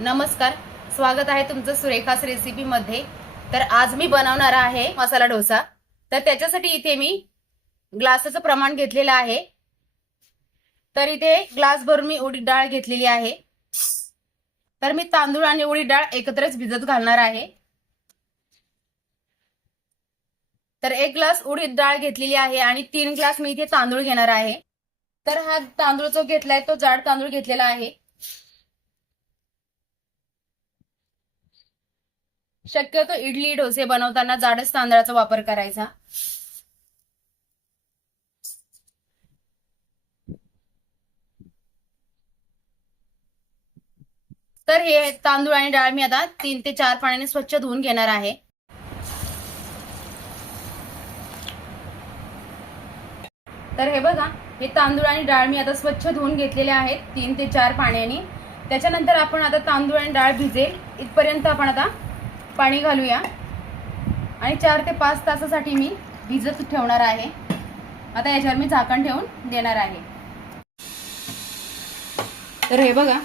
नमस्कार, स्वागत आहे तुमचं सुरेखास रेसिपी मध्ये। तर आज मी बनवणार आहे मसाला डोसा। तर त्याच्यासाठी इथे मी ग्लासाचं प्रमाण घेतलेलं आहे। तर इथे ग्लास भरून मी उडीद डाळ घेतलेली आहे। तर मी तांदूळ आणि उडीद डाळ एकत्रच भिजत घालणार आहे। तर 1 ग्लास उडीद डाळ घेतलेली आहे आणि 3 ग्लास मी इथे तांदूळ घेणार आहे। तर हा तांदूळ जो घेतलाय तो जाड तांदूळ घेतलेला आहे। शक्यतो इडली डोसे बनवताना जाडच तांदळाचा वापर करायचा। तर हे तांदूळ आणि डाळ मी आता 3 ते 4 पाण्याने स्वच्छ धुवून घेणार आहे। तर हे बघा, हे तांदूळ आणि डाळ मी आता स्वच्छ धुवून घेतलेले आहेत 3 ते 4 पाण्याने। त्याच्यानंतर आपण आता तांदूळ आणि डाळ भिजेल इथपर्यंत आपण आता पाणी घालूया आणि 4 ते 5 तासासाठी मी भिजत ठेवणार आहे। आता याच्यावर मी झाकण ठेवून देणार आहे। तर हे बघा,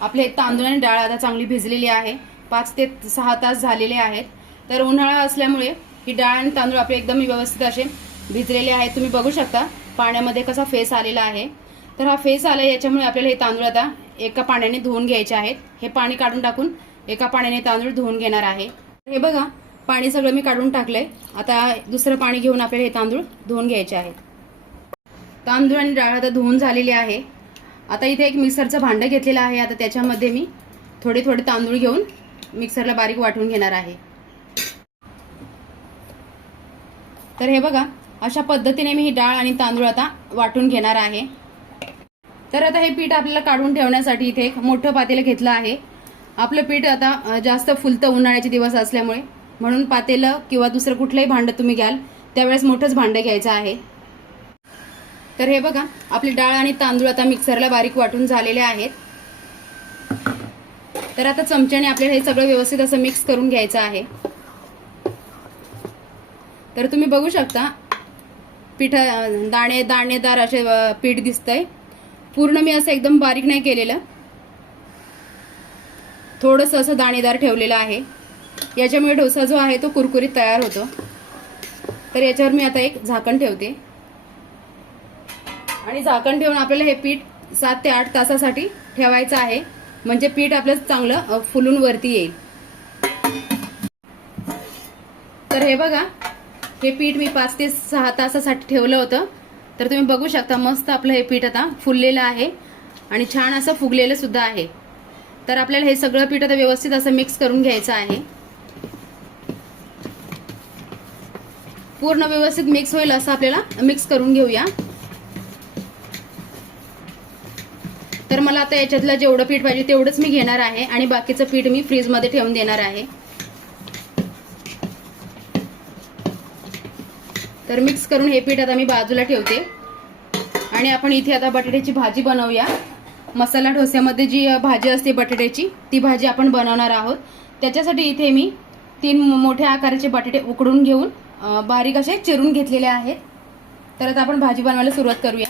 आपले तांदूळ आणि डाळ आता चांगली भिजलेली आहे। 5 ते 6 तास झालेले आहेत। तर उन्हाळा असल्यामुळे ही डाळ आणि तांदूळ आपले एकदम व्यवस्थित असे भिजलेले आहेत। तुम्ही बघू शकता पाण्यामध्ये कसा फेस आलेला आहे। तर हा फेस आला याच्यामुळे आपल्याला हे तांदूळ आता एका पाण्याने धुवून घ्यायचे आहेत। हे पाणी काढून टाकून एका पाण्याने तांदूळ धुवून घेणार आहे। हे बघा, पाणी सगळं मी काढून टाकलंय। आता दुसरं पाणी घेऊन आपल्याला हे तांदूळ धुवून घ्यायचे आहेत। तांदूळ आणि डाळ आता धुवून झालेली आहे। आता इथे एक मिक्सरचं भांडं घेतलेलं आहे। आता त्याच्यामध्ये मी थोडे थोडे तांदूळ घेऊन मिक्सरला बारीक वाटून घेणार आहे। तर हे बघा, अशा पद्धतीने मी ही डाळ आणि तांदूळ आता वाटून घेणार आहे। तर आता हे पीठ आपल्याला काढून ठेवण्यासाठी इथे एक मोठं पातेलं घेतलं आहे। आपलं पीठ आता जास्त फुलतं उन्हाळ्याचे दिवस असल्यामुळे, म्हणून पातेलं किंवा दुसरं कुठलंही भांडं तुम्ही घ्याल त्यावेळेस मोठंच भांडं घ्यायचं आहे। तर हे बघा, आपली डाळ आणि तांदूळ आता मिक्सरला बारीक वाटून झालेले आहेत। तर आता चमच्याने आपल्याला हे सगळं व्यवस्थित असं मिक्स करून घ्यायचं आहे। तर तुम्ही बघू शकता दाणेदार असे पीठ दिसतंय। पूर्ण मी असं एकदम बारीक नाही केलेलं, थोडंसं असं दाणेदार ठेवलेलं आहे। याच्यामुळे डोसा जो आहे तो कुरकुरीत तयार होतो। तर याच्यावर मी आता एक झाकण ठेवते आणि झाकण ठेवून आपल्याला हे पीठ 7 ते 8 तासासाठी ठेवायचं आहे, म्हणजे पीठ आपलं चांगलं फुलून वरती येईल। तर हे बघा, हे पीठ मी 5 ते 6 तासासाठी ठेवलं होतं। तर तुम्ही बघू शकता मस्त आपलं हे पीठ आता फुललेलं आहे आणि छान असं फुगलेलं सुद्धा आहे। तर आपल्याला हे सगळं पीठ आता व्यवस्थित असं मिक्स करून घ्यायचं आहे। पूर्ण व्यवस्थित मिक्स होईल असं आपल्याला मिक्स करून घेऊया। तर मला आता याच्यातलं जेवढं पीठ पाहिजे तेवढंच मी घेणार आहे आणि बाकीचं पीठ मी फ्रीजमध्ये ठेवून देणार आहे। तर मिक्स करून हे पीठ आता मी बाजूला ठेवते आणि आपण इथे आता बटाट्याची भाजी बनवूया। मसाला डोस्यामध्ये जी भाजी असते बटाट्याची, ती भाजी आपण बनवणार आहोत। त्याच्यासाठी इथे मी 3 मोठ्या आकाराचे बटाटे उकडून घेऊन बारीक असे चिरून घेतलेले आहेत। तर आता आपण भाजी बनवायला सुरुवात करूया।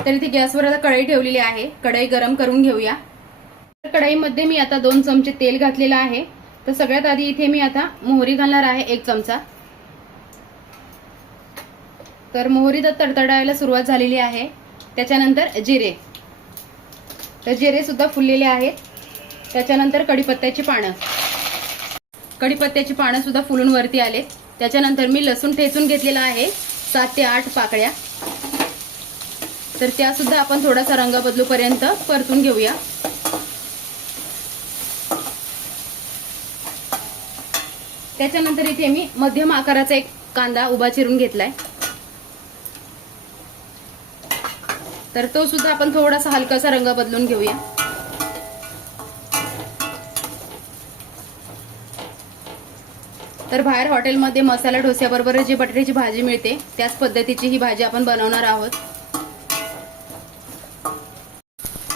तर इथे गॅसवर आता कढई ठेवलेली आहे। कढई गरम करून घेऊया। तर कढईमध्ये मी आता 2 चमचे तेल घातलेलं आहे। तर सगळ्यात आधी इथे मी आता मोहरी घालणार आहे 1 चमचा। तर मोहरी तर तडतडायला सुरुवात झालेली आहे। त्याच्यानंतर जिरे, तर जिरे सुद्धा फुललेले आहेत। त्याच्यानंतर कढीपत्त्याची पानं सुद्धा फुलून वरती आले। त्याच्यानंतर मी लसूण ठेचून घेतलेला आहे 7 ते 8 पाकळ्या। तर त्या सुद्धा आपण थोडासा रंग बदलूपर्यंत परतून घेऊया। त्याच्यानंतर इथे मी मध्यम आकाराचा एक कांदा उभा चिरून घेतलाय। तर तो सुद्धा आपण थोडासा हलकासा रंग बदलून घेऊया। तर बाहेर हॉटेलमध्ये मसाला डोस्याबरोबर जी बटाट्याची भाजी मिळते त्याच पद्धतीची ही भाजी आपण बनवणार आहोत।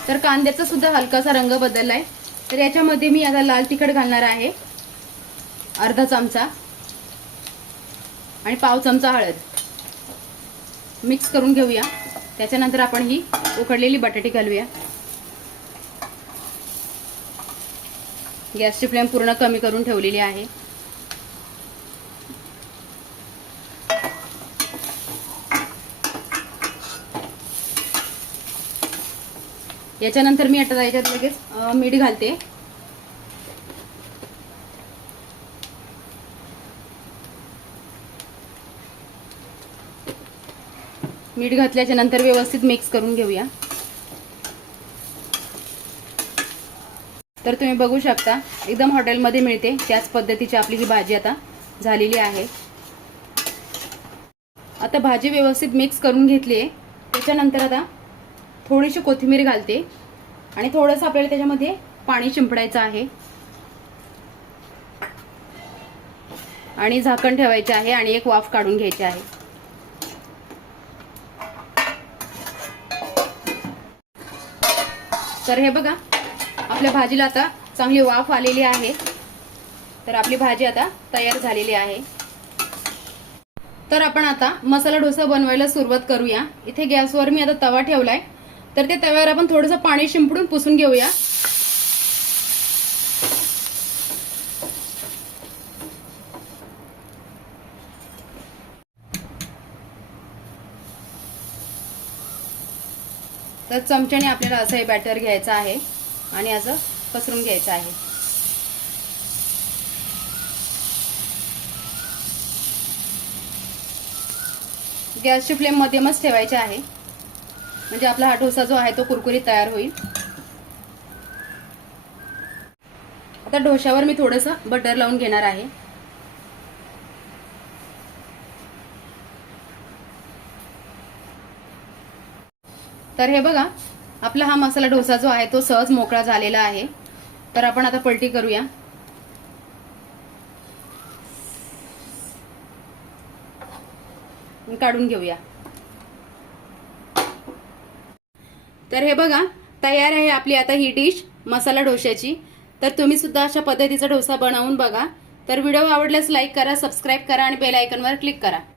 तर कांद्याचा सुद्धा हलकासा रंग बदललाय। तर याच्यामध्ये मी आता लाल तिखट घालणार आहे अर्धा चमचा आणि पाव चमचा हळद। मिक्स करून घेऊया। त्याच्यानंतर आपण ही उकडलेली बटाटे घालूया। गॅसची फ्लेम पूर्ण कमी करून ठेवलेली आहे. याच्यानंतर मी आता याच्यात लगेच मीठ घालते. मीठ घातल्याच्या नंतर व्यवस्थित मिक्स करून घेऊया. तर तुम्ही बघू शकता एकदम हॉटेलमध्ये मिळते त्याच पद्धतीची आपली ही भाजी आता झालेली आहे. आता भाजी व्यवस्थित मिक्स करून घेतली आहे. त्याच्यानंतर आता थोडीशी कोथिंबीर घालते आणि थोडंसं आपल्याला त्याच्यामध्ये पाणी शिंपडायचं आहे आणि झाकण ठेवायचे आहे आणि एक वाफ काढून घ्यायची आहे. तर हे बघा आपल्या भाजीला आता चांगली वाफ आलेली आहे. तर आपली भाजी आता तयार झालेली आहे. तर आपण आता मसाला डोसा बनवायला सुरुवात करूया. इथे गॅसवर मी आता तवा ठेवलाय. तर त्या तव्यावर आपण थोडंसं पाणी शिंपडून पुसून घेऊया. तर चमच्याने आपल्याला असं हे बॅटर घ्यायचं आहे आणि असं पसरून घ्यायचं आहे. गॅसची फ्लेम मध्यमच ठेवायची आहे म्हणजे आपला हा डोसा जो आहे तो कुरकुरीत तयार होईल. आता डोश्यावर मी थोडंसं बटर लावून घेणार आहे. तर हे बघा आपला हा मसाला डोसा जो आहे तो सहज मोकळा झालेला आहे. तर आपण आता पलटी करूया. काढून घेऊया. तर हे बघा तयार आहे आपली आता ही डिश मसाला डोश्याची. तर तुम्ही सुद्धा अशा पद्धतीचा डोसा बनवून बघा. तर व्हिडिओ आवडल्यास लाईक करा, सबस्क्राईब करा आणि बेल आयकॉनवर क्लिक करा.